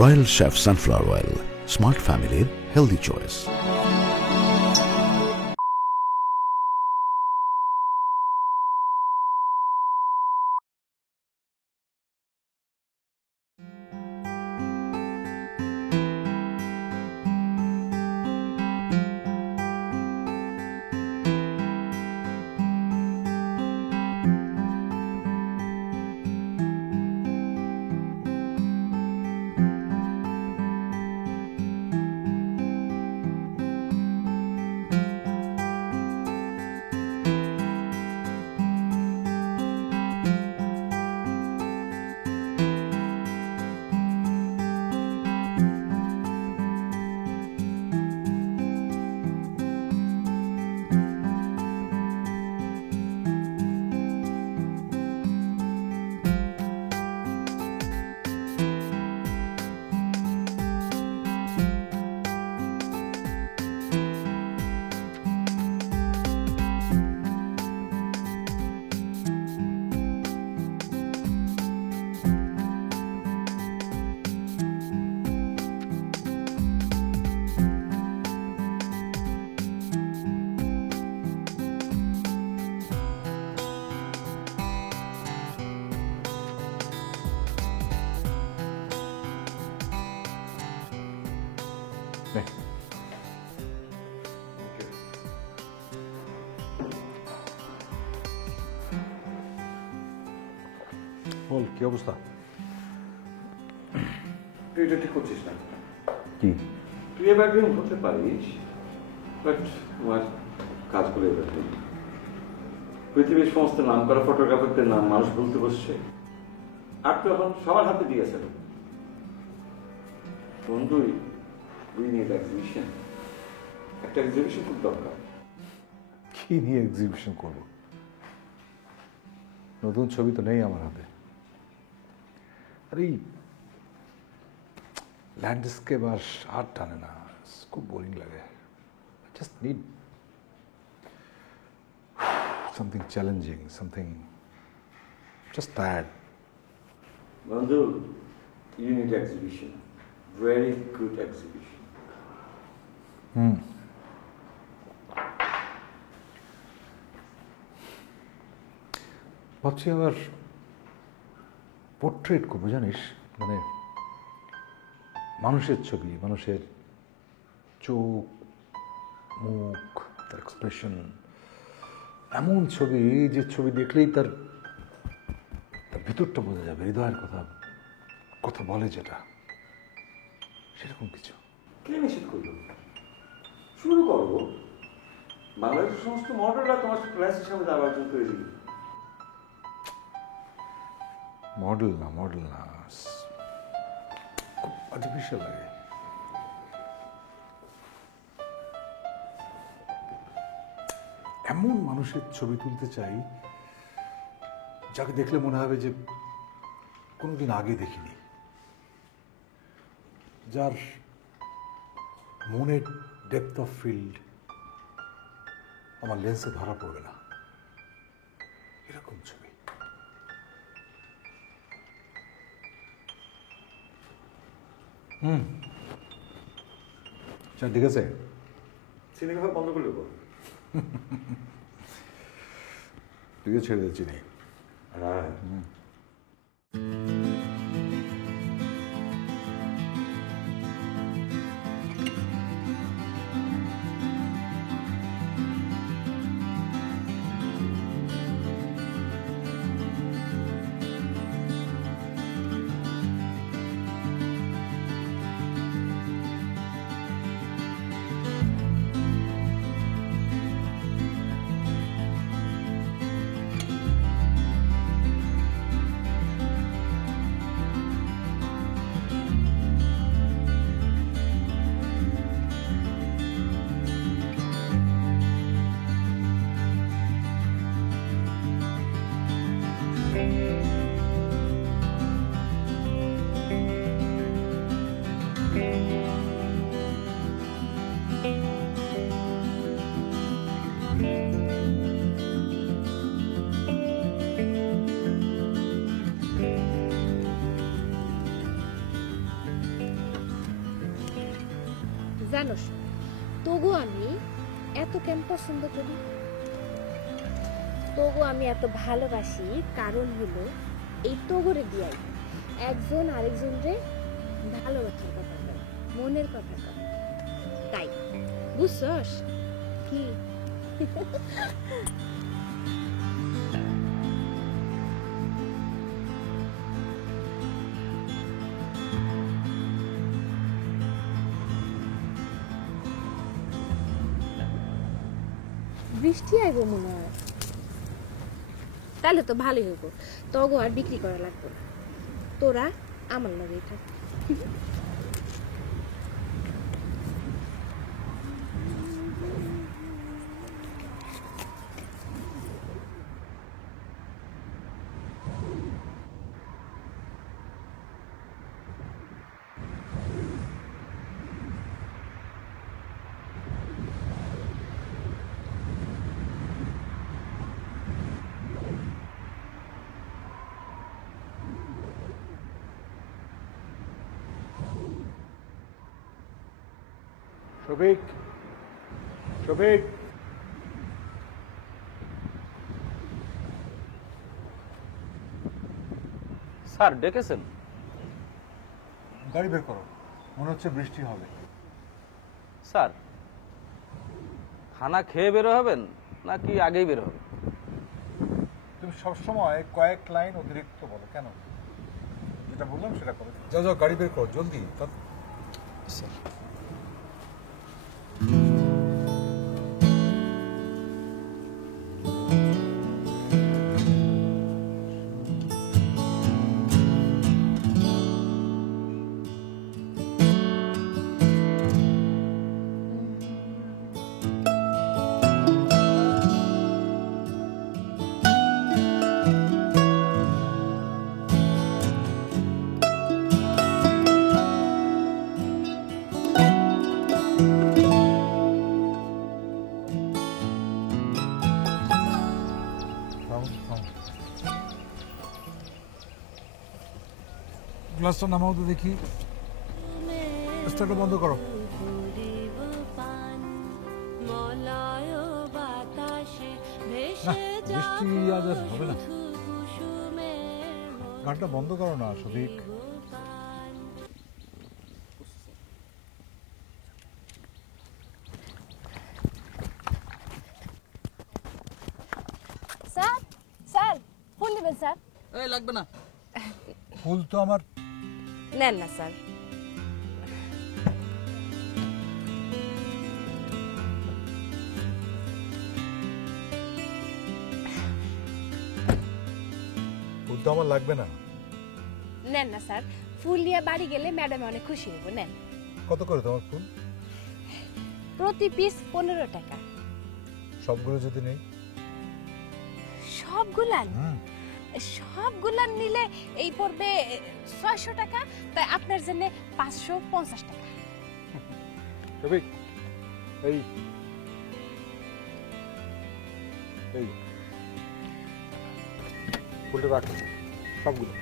Royal chef sunflower oil, smart ফ্যামিলির healthy choice. বল, কি অবস্থা? তুই এটা ঠিক করছিস না। কি? তুই এবার একদিন হতে পারিস, বাট আমার কাজগুলো এবার নেই। পৃথিবীর সমস্ত নাম করা ফটোগ্রাফারদের নাম মানুষ বলতে বসছে, আর তো এখন সবার হাতে দিয়েছে। বন্ধুই উই নিড এক্সিবিশন। একটা এক্সিবিশন খুব দরকার। কি নিয়ে এক্সিবিশন করব? নতুন ছবি তো নেই আমার হাতে। আর এই ল্যান্ডস্কেপ আর টানে না, খুব বোরিং লাগে। Just need something challenging, something just tired. বন্ধু, you need exhibition, very good exhibition. ভাবছি আবার পোর্ট্রেট করবো, জানিস, মানে মানুষের ছবি, মানুষের চোখ, মুখ, তার এক্সপ্রেশন, এমন ছবি যে ছবি দেখলেই তার ভিতরটা বোঝা যাবে, হৃদয়ের কথা বলে যেটা, সেরকম কিছু। কে নিষেধ করলো? শুরু করবো। বাংলাদেশের সমস্ত মডেলরা তোমার ক্লাস হিসাবে যাওয়ার জন্য করে দিবি। মডেল না, খুব আর্টিফিশিয়াল লাগে। এমন মানুষের ছবি তুলতে চাই যাকে দেখলে মনে হবে যে কোনোদিন আগে দেখিনি, যার মনের ডেপথ অফ ফিল্ড আমার লেন্সে ধরা পড়বে না, এরকম ছবি। ঠিক আছে, সিনেমা বন্ধ করে দেবো। তুইও ছেড়ে দিচ্ছি নি। হ্যাঁ। জানোস তবু আমি এত কেন পছন্দ করি, তবু আমি এত ভালোবাসি কারণ হলো এই তগরে দিয়াই একজন আরেকজনরে ভালোবাসার কথা বলে, মনের কথা বলে। তাই বুঝছস কি? বৃষ্টি আইব মনে হয়, তাহলে তো ভালোই হইব, তগো আর বিক্রি করা লাগবে না, তোরা আমার লগেই থাক। শফিক, শফিক, স্যার ডেকেছেন? গাড়ি বের করো, মনে হচ্ছে বৃষ্টি হবে। স্যার খানা খেয়ে বেরো হবেন নাকি আগেই বের হবে? তুমি সবসময় কয়েক লাইন অতিরিক্ত বলো কেন? যেটা বললাম সেটা করো। যাও যাও, গাড়ি বের করো জলদি। স্যার, গ্লাসটা নামাও তো দেখি, স্টার্টটা বন্ধ করো। বৃষ্টি আজ আর হবে না, গানটা বন্ধ করো না শফিক। স্যার, স্যার ফুল নেবেন স্যার? এই লাগবে না, ফুল তো আমার। নেন না স্যার। ফুল তো আমার লাগবে না। নেন না স্যার, ফুল নিয়ে বাড়ি গেলে ম্যাডাম অনেক খুশি হইব। নেন। কত করে তোমার ফুল? প্রতি পিস 15 টাকা। সবগুলো যদি নেই? সবগুলান? সবগুলান নিলে এই পড়বে 600 টাকা, তাই আপনার জন্য 550 টাকা। শফিক, এই এই ফুলটা রাখো সবগুলো।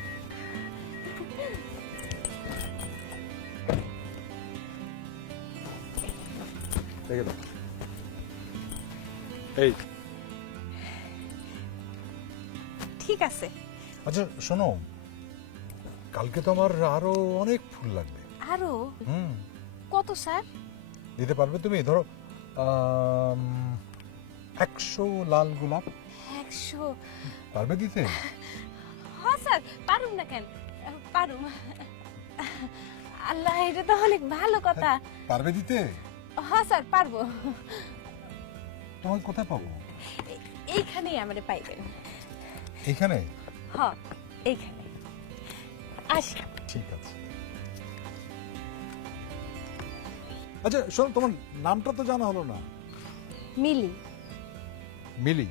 রেখে দাও। এই ঠিক আছে। আচ্ছা শোনো, কালকে তো আমার আরো অনেক ফুল লাগবে। আরো? কত স্যার? দিতে পারবে তুমি? ধরো 100 লাল গোলাপ। 100? পারবে দিতে? হ্যাঁ স্যার, পারুম না কেন, পারুম। আল্লাহ, এটা তো অনেক ভালো কথা। পারবে দিতে? হ্যাঁ স্যার, পারবো। তোমাকে কোথায় পাবো? এইখানেই আমারে পাইবেন। এইখানে? হ্যাঁ, এইখানে। আসি। ঠিক আছে। আচ্ছা শোনো, তোমার নামটা তো জানা হলো না। মিলি। মিলি?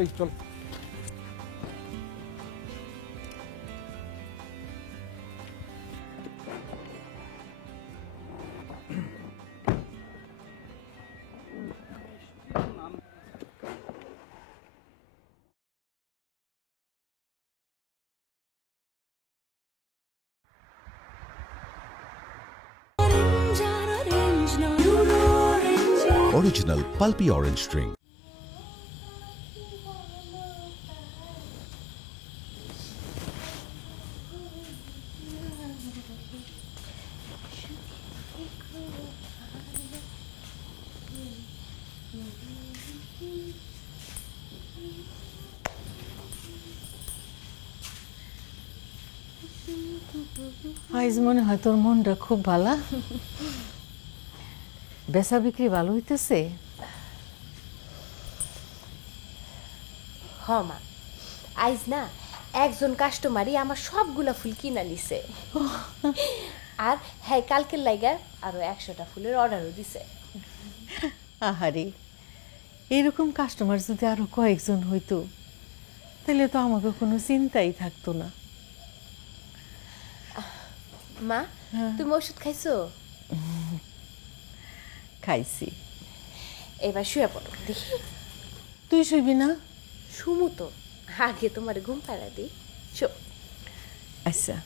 এই চল। original pulpy orange drink. আজ মনে হয় তোর মনটা খুব ভালো। বেচা বিক্রি ভালো হইতেছে? হ মা, আইজ না একজন কাস্টমারই আমার সবগুলা ফুল কিনা নিছে। আর হ্যাঁ, কালকের লাইগা আরো 100টা ফুলের অর্ডারও দিছে। আহারে, এরকম কাস্টমার যদি আরো কয়েকজন হইতো তাহলে তো আমাকে কোনো চিন্তাই থাকতো না। মা, তুমি ওষুধ খাইছো? খাইছি। এবার শুয়ে পড়ো দেখি। তুই শুইবি না? শুমু তো, আগে তোমার ঘুম পাড়া দিই। শো। আচ্ছা।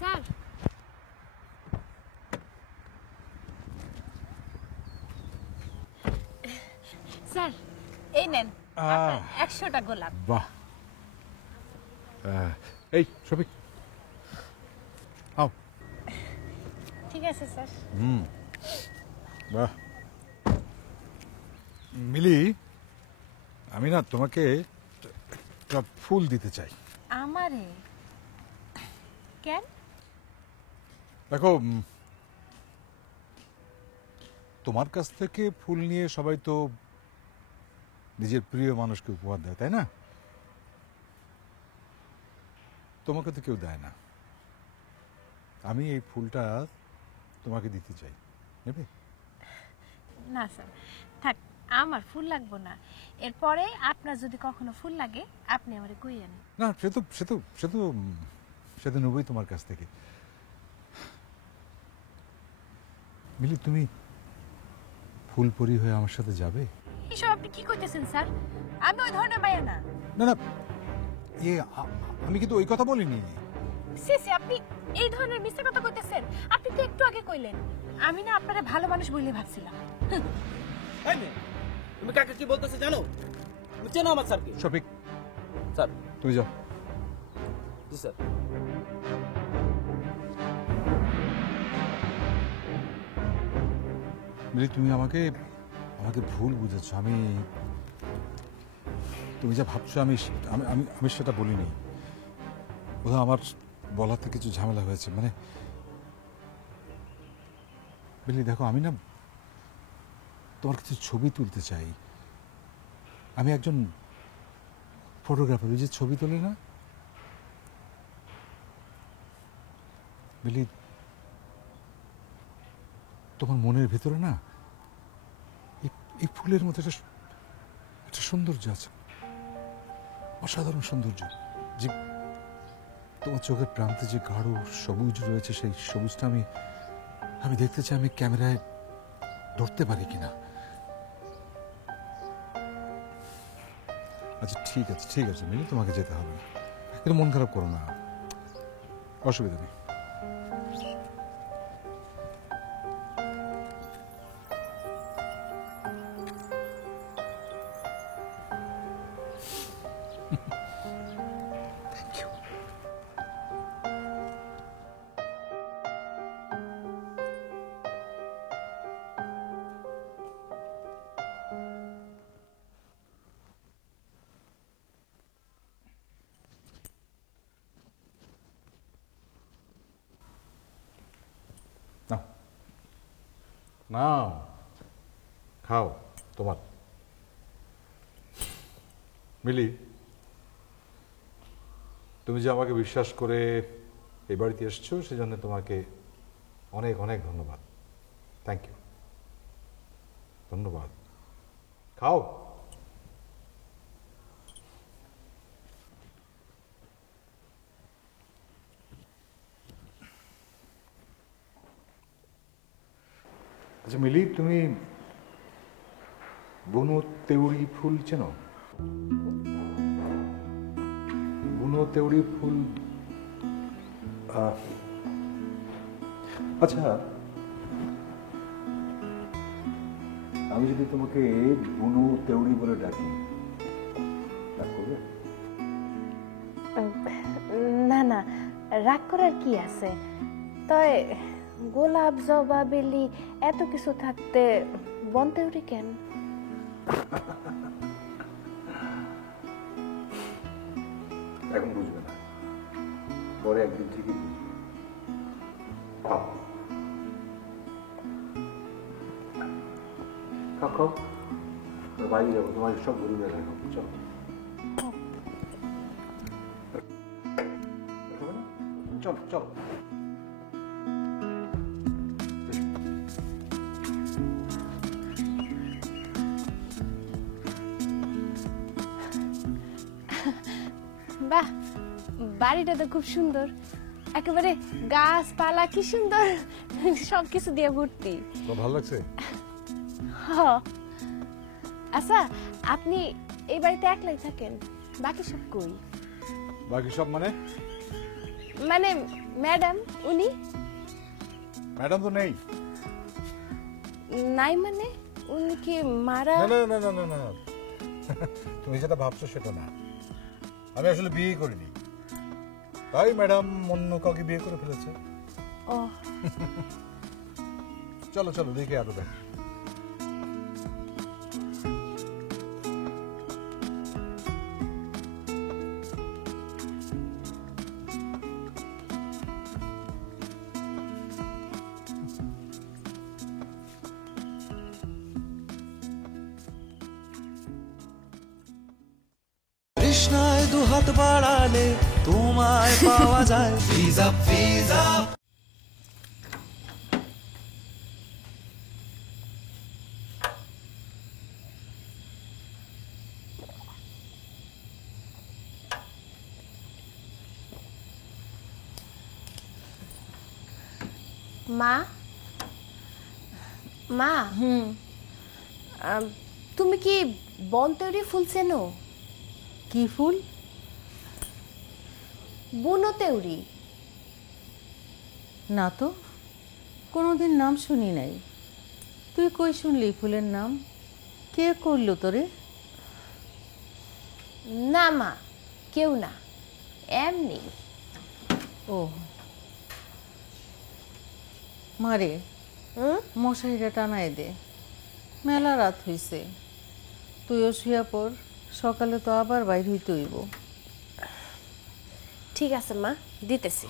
স্যার, স্যার এই নেন 100টা গোলাপ। বাহ, এই শফিক আও। ঠিক আছে স্যার। বাহ মিলি, আমি না তোমাকে একটা ফুল দিতে চাই। আমারে কেন? দেখো, তোমার কাছ থেকে ফুল নিয়ে সবাই তো নিজের প্রিয় মানুষকে উপহার দেয়, তাই না? তোমাকে তো কেউ দেয় না। আমি এই ফুলটা তোমাকে দিতে চাই, নেবে? না স্যার, থাক, আমার ফুল লাগবে না। এরপরে আপনার যদি কখনো ফুল লাগে আপনি আমারে কইয়েন। না, সে তো সেটা নেবই তোমার কাছ থেকে। মিলি, তুমি ফুলপরি হয়ে আমার সাথে যাবে? এসব আপনি কি করতেছেন স্যার? আমি ওই ধরনের মায়া না। না না, আমি কিন্তু ওই কথা বলিনি। সিসি, আপনি এই ধরনের মিথ্যা কথা কইতেছেন। আপনি তো একটু আগে কইলেন আমি না আপনারা ভালো মানুষ বলে ভাবছিলাম। তাই না? তুমি কাকে কি বলতেছো জানো? তুমি চেনো আমার স্যারকে? শফিক, স্যার। তুমি যাও। জি স্যার। মিলি, তুমি আমাকে ভুল বুঝেছো। তুমি যা ভাবছো আমি আমি সেটা বলিনি। বোধহয় আমার বলাতে কিছু ঝামেলা হয়েছে। মানে মিলি, দেখো, আমি না তোমার কিছু ছবি তুলতে চাই। আমি একজন ফটোগ্রাফার, ওই যে ছবি তোলে না। মিলি, তোমার মনের ভেতরে না এই ফুলের মধ্যে একটা সৌন্দর্য আছে, অসাধারণ সৌন্দর্য। যে তোমার চোখের প্রান্তে যে গাঢ় সবুজ রয়েছে, সেই সবুজটা আমি দেখতে চাই আমি ক্যামেরায় ধরতে পারি কিনা। আচ্ছা, ঠিক আছে মিলি, তোমাকে যেতে হবে না, কিন্তু মন খারাপ করো না, অসুবিধা নেই। নাও, খাও তোমার। মিলি, তুমি যে আমাকে বিশ্বাস করে এই বাড়িতে এসছো সেজন্য তোমাকে অনেক অনেক ধন্যবাদ। থ্যাংক ইউ, ধন্যবাদ। খাও। আচ্ছা মিলি, তুমি বুনো তেওড়ি ফুল চেনো? বুনো তেওড়ি ফুল, আচ্ছা, আমি যদি তোমাকে বুনো তেওড়ি বলে ডাকি, রাগ করবে? না না, রাগ করার কি আছে? তয় গোলাপ, জবা, বেলি এত কিছু থাকতে বনতেউরি কেন? এখন বুঝবে না, পরে একদিন ঠিকই বুঝবে। খাও খাও খাও, বাইরে যাবো, তোমার সব ঘুরে দেখো। চলো, চলো চলো। বাহ, বাড়িটা তো খুব সুন্দর, একেবারে গাছপালা কি সুন্দর, সবকিছু দিয়ে ভর্তি। ভালো লাগছে? আচ্ছা, আপনি এই বাড়িতে একলাই থাকেন? বাকি সব কই? বাকি সব মানে? মানে ম্যাডাম, উনি? ম্যাডাম তো নেই। নাই মানে উনি কি মারা? না না না না না, তুমি যেটা ভাবছো সেটা না। আমি আসলে বিয়ে করিনি, তাই ম্যাডাম অন্য কাউকে বিয়ে করে ফেলেছে। ও, চলো চলো, দেখে আরো দেখ। তৃষ্ণায় দুহাত বাড়ালে তোমায় পাওয়া যায়। ফিজা ফিজা মা, মা, তুমি কি বনতরি ফুল চেনো? কি ফুল? বনতেউরি। না তো, কোনোদিন নাম শুনি নাই। তুই কই শুনলি ফুলের নাম? কে করলো তোরে? না মা, কেউ না, এমনি। ও মারে, হুম? মশারিটা টানায় দে, মেলা রাত হইছে। তুইও শুয়া পড়, সকালে তো আবার বাইর হইতে হইব। ঠিক আছে মা, দিতেছি।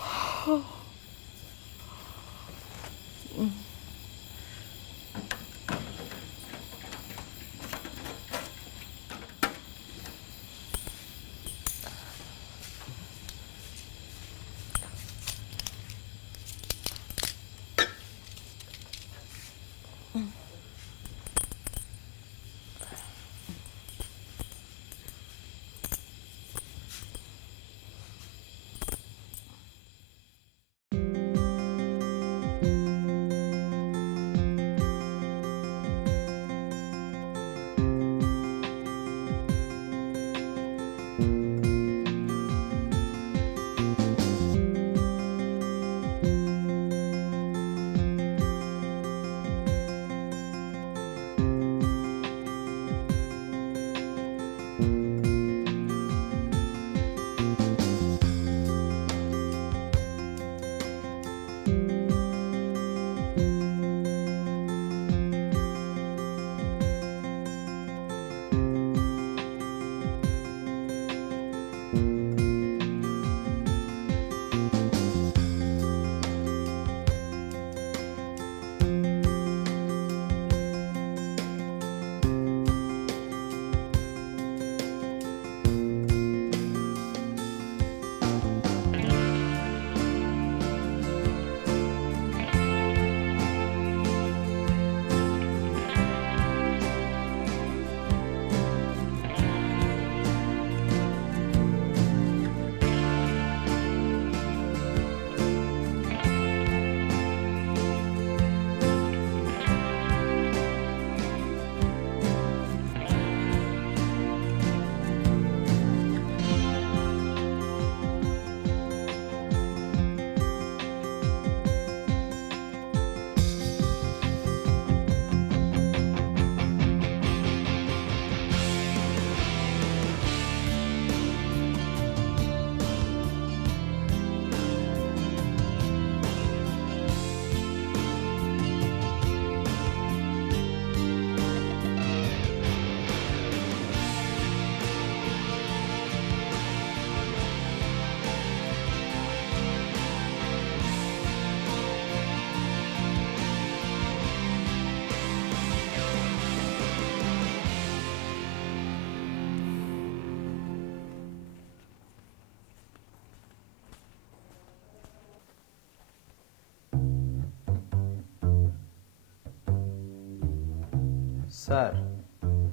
স্যার।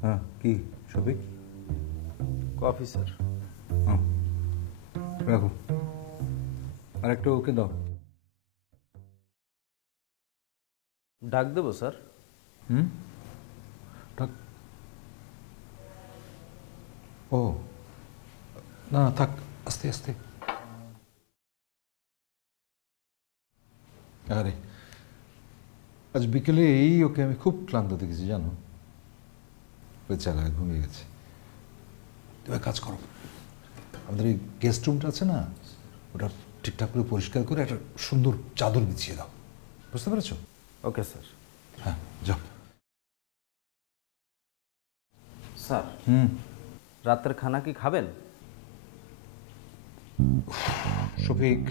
হ্যাঁ, কি শফিক? Coffee sir. রাখো, আর একটা ওকে দাও। ডাক দেবো স্যার? থাক। ও না না, থাক, আস্তে আস্তে। আরে আজ বিকেলে ওকে আমি খুব ক্লান্ত দেখেছি জানো, বেচারা ঘুমিয়ে গেছে। তুমি এক কাজ করো, আমাদের এই গেস্ট রুমটা আছে না, ওটা ঠিকঠাক করে পরিষ্কার করে একটা সুন্দর চাদর বিছিয়ে দাও, বুঝতে পেরেছো? Okay sir. হ্যাঁ, যাও। স্যার, রাতের খানা কি খাবেন? শফিক,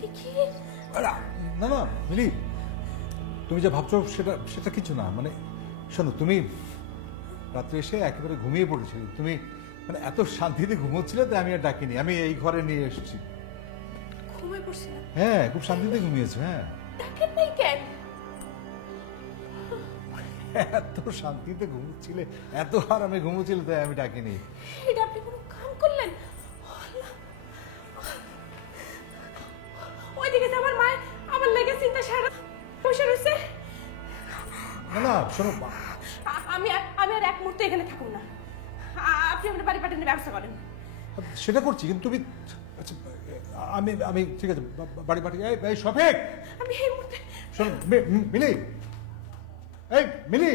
দেখি না না মিলি, তুমি যা ভাবছো সেটা সেটা কিছু না। মানে শোনো, তুমি রাত্রে এসে একেবারে ঘুমিয়ে পড়েছিলে, তুমি মানে এত শান্তিতে ঘুমোচ্ছিলে তাই আমি আর ডাকিনি, আমি এই ঘরে নিয়ে এসেছি। ঘুমিয়ে পড়ছিলাম? হ্যাঁ, খুব শান্তিতে ঘুমিয়েছে। হ্যাঁ, ডাকেন নাই কেন? এত শান্তিতে ঘুমোচ্ছিলে, এত আরামে ঘুমোচ্ছিলে তাই আমি ডাকিনি। এটা আপনি কোনো কাম করলেন? আল্লাহ! ওইদিকে যে আমার মায়ের আমার লেগে চিন্তা সারা বসে রয়েছে। না না শোনো, আমি আর এক মুহূর্তে এখানে থাকুন না। আপনি আপনার বাড়ি পাঠানোর ব্যবস্থা করেন। সেটা করছি, কিন্তু তুমি আচ্ছা, আমি আমি ঠিক আছে বাড়ি পাঠিয়ে। এই শফিক, আমি এই মুহূর্তে শোনো মিলি, এই মিলি,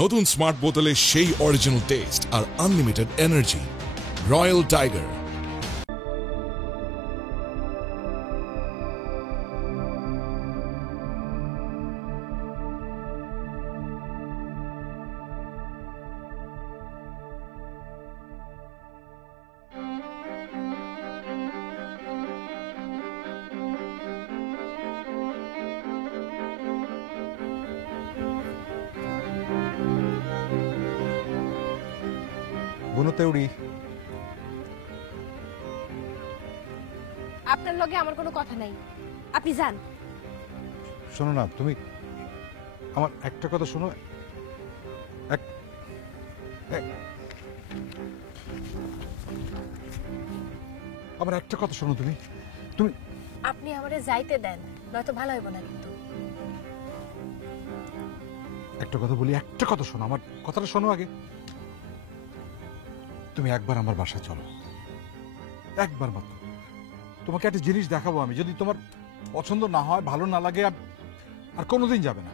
নতুন স্মার্ট বোতলে সেই অরিজিনাল টেস্ট আর আনলিমিটেড এনার্জি। Royal Tiger. বুনতেউড়ি, আপনার লগে আমার কোনো কথা নাই, আপনি যান। শোনো না, তুমি আমার একটা কথা শোনো। আমার একটা কথা শোনো, তুমি তুমি আপনি আমারে যাইতে দেন, নয়তো ভালো হইব না। কিন্তু একটা কথা বলি, একটা কথা শোনো, আমার কথাটা শোনো আগে। তুমি একবার আমার বাসায় চলো, একবার মাত্র। তোমাকে একটা জিনিস দেখাবো আমি, যদি তোমার পছন্দ না হয়, ভালো না লাগে, আর কোনোদিন যাবে না।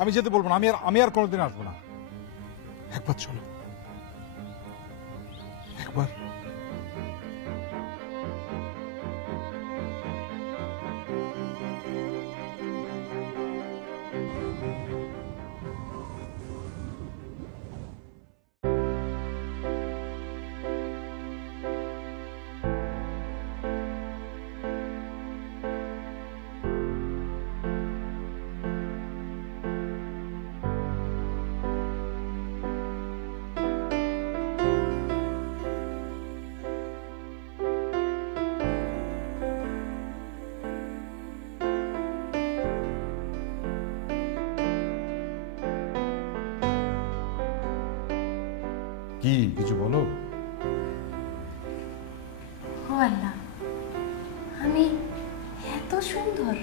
আমি যেতে বলবো না, আমি আর কোনোদিন আসবো না। একবার চলো, একবার। কি কিছু বলো? ও আল্লাহ, আমি এত সুন্দর?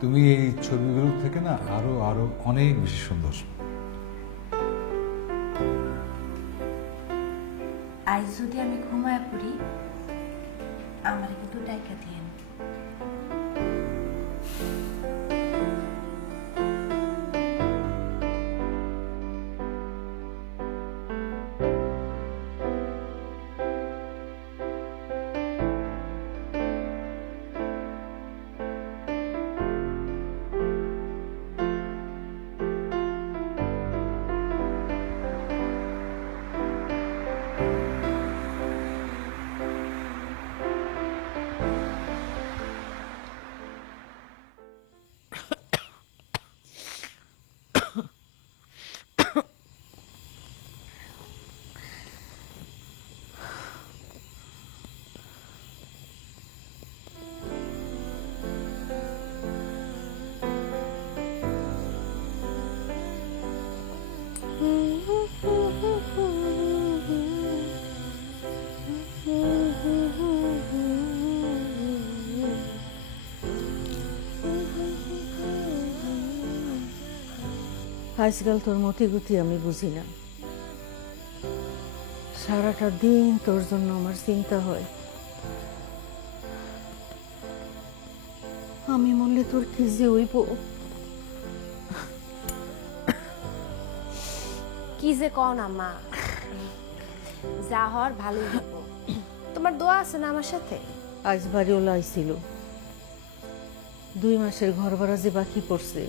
তুমি এই ছবিগুলোর থেকে না আরো আরো অনেক বেশি সুন্দর। আজ যদি আমি ঘুমায় পড়ি, আমার কিন্তু ডাইকা দিয়েন। আজকাল তোর মতি গতি আমি বুঝি না। সারাটা দিন তোর জন্য আমার চিন্তা হয়। আমি মরলে তোর কি যে হইব? কি যে কন আম্মা, যা হওয়ার ভালোই হবো। তোমার দোয়া আছে না আমার সাথে? আজ বাড়িওয়ালা আইছিল, 2 মাসের ঘর ভাড়া যে বাকি পড়ছে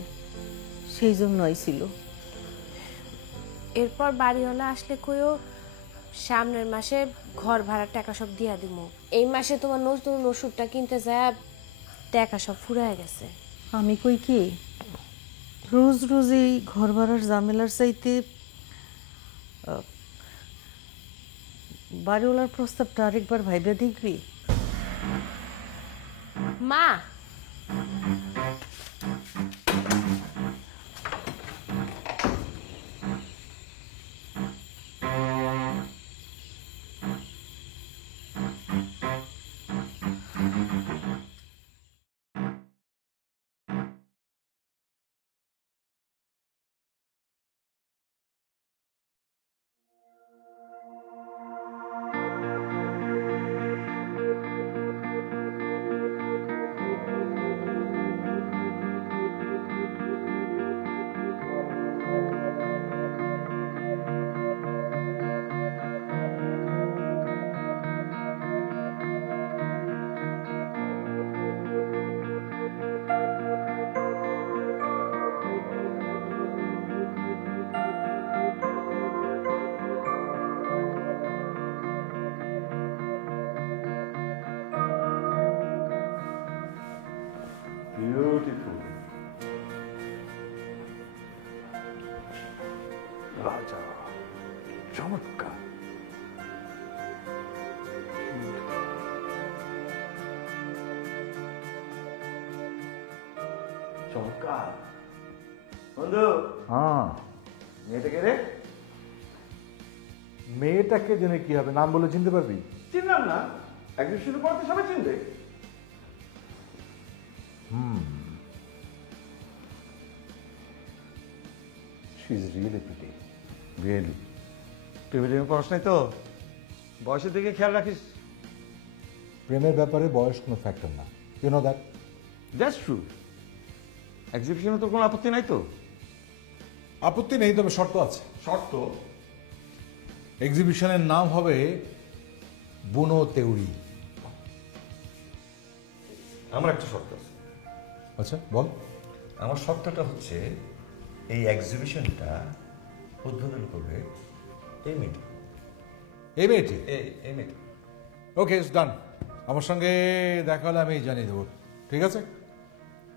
সেই জন্য আইছিল। এরপর বাড়িওয়ালা আসলে কইও সামনের মাসে ঘর ভাড়ার টাকা সব দিয়া দিব। এই মাসে তোমার নতুন ওষুধটা কিনতে যায় টাকা সব ফুরায় গেছে। আমি কই কি, রোজ রোজ এই ঘর ভাড়ার ঝামেলার চাইতে বাড়িওয়ালার প্রস্তাবটা আরেকবার ভাইবা দেখবি। মা, বিউটিফুল। রাজা, চমৎকার। চমৎকার। বন্ধু, হ্যাঁ, মেয়েটাকে রে? মেয়েটাকে জেনে কি হবে? নাম বলে চিনতে পারবি? চিনলাম না, এক্সিবিশনের পর তো সবাই চিনবে। She is really pretty. Really? প্রেমে পড়াশ নাই তো? বয়সের দিকে খেয়াল রাখিস। প্রেমের ব্যাপারে বয়স কোনো ফ্যাক্টর না, you know that. That's true. এক্সিবিশনে তো কোনো আপত্তি নাই তো? আপত্তি নেই, তবে শর্ত আছে। শর্ত? এক্সিবিশনের নাম হবে বুনো তেওড়ি। আমার একটা শর্ত আছে। আচ্ছা বল। আমার শর্তটা হচ্ছে এই এক্সিবিশনটা উদ্বোধন করবে এই মেয়েটা। এই মেয়েটি? এই মেয়েটা। ওকে, ইটস ডান। আমার সঙ্গে দেখা হলে আমি জানিয়ে দেবো, ঠিক আছে?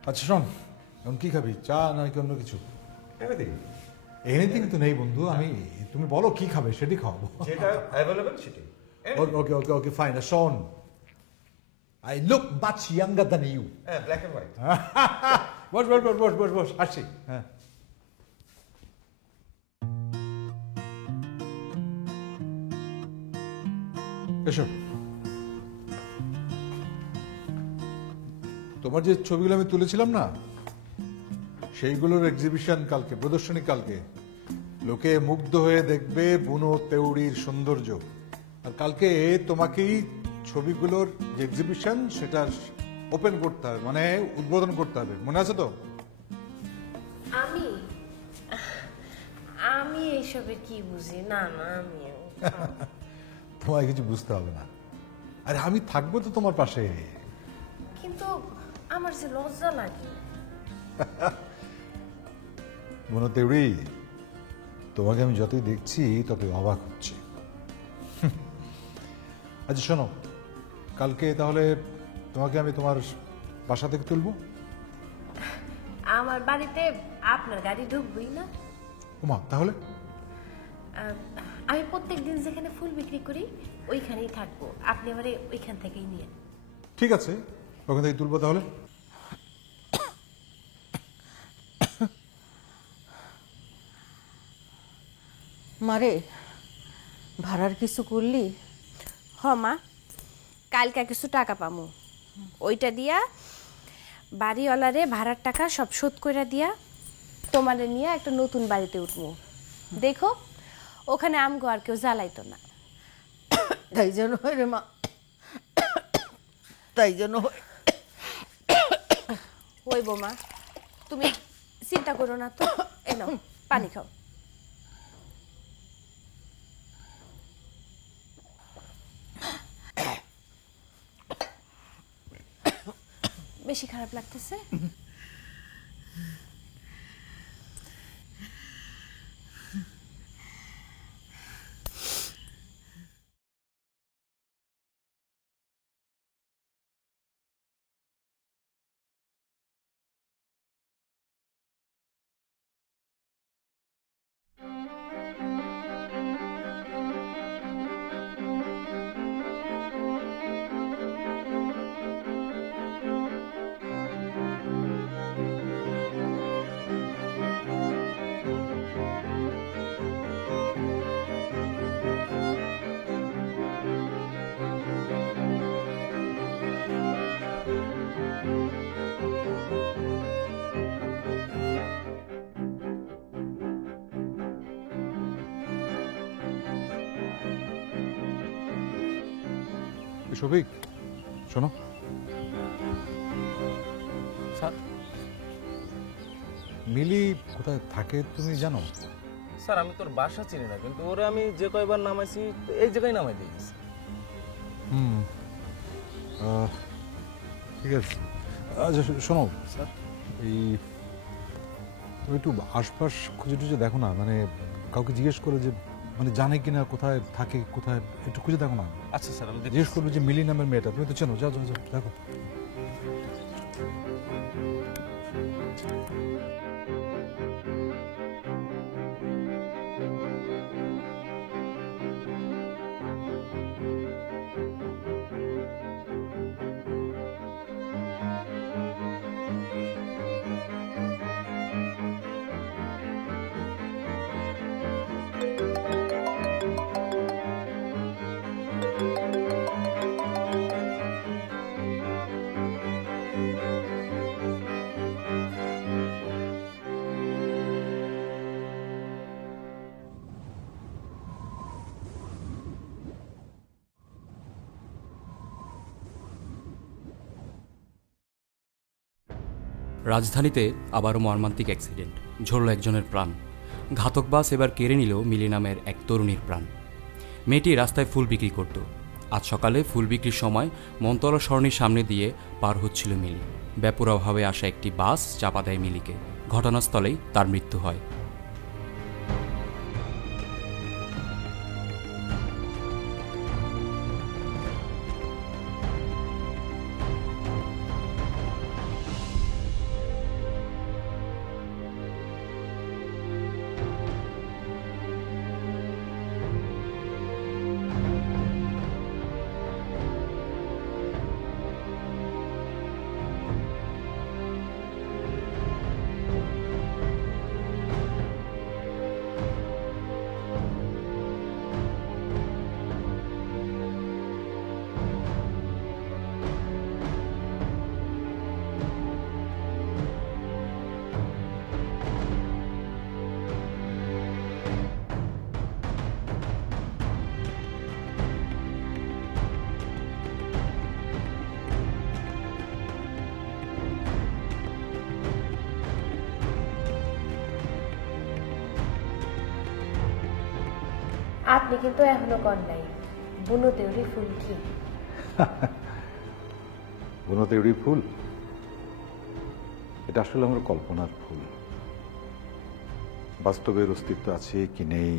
আচ্ছা শোন, এখন কি খাবি, চা নাকি অন্য কিছু? এনিথিং। এনিথিং তো নেই বন্ধু, আমি তুমি বলো কি খাবে সেটি খাওয়াবো। যেটা অ্যাভেলেবল সেটাই। Okay okay okay fine. শোন, I look much younger than you. হ্যাঁ, black and white. Boss boss boss boss boss boss, আসছি। হ্যাঁ, এসো। তোমার যে ছবিগুলো আমি তুলেছিলাম না, সেইগুলোর এক্সিবিশন কালকে, প্রদর্শনী কালকে। লোকে মুগ্ধ হয়ে দেখবে বুনো তেওড়ির সৌন্দর্য। আর কালকে তোমাকেই ছবিগুলোর যে এক্সিবিশন সেটা ওপেন করতে হবে, মানে উদ্বোধন করতে হবে, মনে আছে তো? আমি আমি এইসবে কি বুঝি? না না, আমি তোমায় কিছু বুঝতে হবে না, আরে আমি থাকবো তো তোমার পাশে। কিন্তু আমার যে লজ্জা লাগে। বুনো তেওড়ি, তোমাকে আমি যতই দেখছি ততই অবাক হচ্ছে। আচ্ছা শোনো, কালকে তাহলে তোমাকে আমি তোমার বাসা থেকে তুলবো। আমার বাড়িতে আপনার গাড়ি ঢুকবই না। ওমা, তাহলে? আমি প্রত্যেকদিন যেখানে ফুল বিক্রি করি ওইখানেই থাকবো, আপনি আমারে ওইখান থেকেই নিয়ে। ঠিক আছে, ওখান থেকে তুলবো তাহলে। মারে, ভাড়ার কিছু করলি? হ মা, কালকে কিছু টাকা পামু, ওইটা দিয়া বাড়িওয়ালারে ভাড়ার টাকা সব শোধ করে দিয়া তোমারে নিয়ে একটা নতুন বাড়িতে উঠবো, দেখো ওখানে আমগো আর কেউ জ্বালাইতো না। তাই যেন হয় রে মা, তাই যেন হয়। ওই বৌমা, তুমি চিন্তা করো না তো, এনো পানি খাও। বেশি খারাপ লাগতেছে? শফিক, শোনো, স্যার মিলি কোথায় থাকে তুমি জানো? স্যার আমি তোর বাসা চিনি না, কিন্তু ওরে আমি যে কয়বার নামাইছি এই জায়গায় নামাই দিয়েছি। ঠিক আছে। আচ্ছা শোনো স্যার এই তুমি একটু আশপাশ খুঁজে টুজে দেখো না, মানে কাউকে জিজ্ঞেস করো যে মানে জানে কিনা কোথায় থাকে, কোথায় একটু খুঁজে দেখো না। আচ্ছা স্যার আমি জিজ্ঞেস করবে যে মিলি নামের মেয়েটা, তুমি তো চেনো, যাও যাও যাও দেখো। রাজধানীতে আবারও মর্মান্তিক অ্যাক্সিডেন্ট, ঝরল একজনের প্রাণ। ঘাতক বাস এবার কেড়ে নিল মিলি নামের এক তরুণীর প্রাণ। মেয়েটি রাস্তায় ফুল বিক্রি করত। আজ সকালে ফুল বিক্রির সময় মনতলা সরণির সামনে দিয়ে পার হচ্ছিল মিলি। বেপরোয়াভাবে আসা একটি বাস চাপা দেয় মিলিকে। ঘটনাস্থলেই তার মৃত্যু হয়। আপনি কিন্তু এখনো কর নাই বুনোতেউরি ফুল কি? বনতেউরি ফুল এটা আসলে আমার কল্পনার ফুল। বাস্তবের অস্তিত্ব আছে কি নেই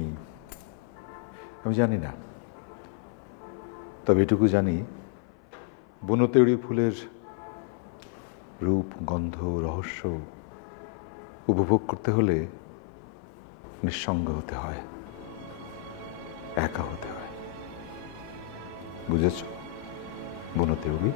আমি জানি না, তবে এটুকু জানি বনতেউরি ফুলের রূপ, গন্ধ, রহস্য উপভোগ করতে হলে নিঃসঙ্গ হতে হয়, একা হতে হয়। বুঝেছ বনতেউরি?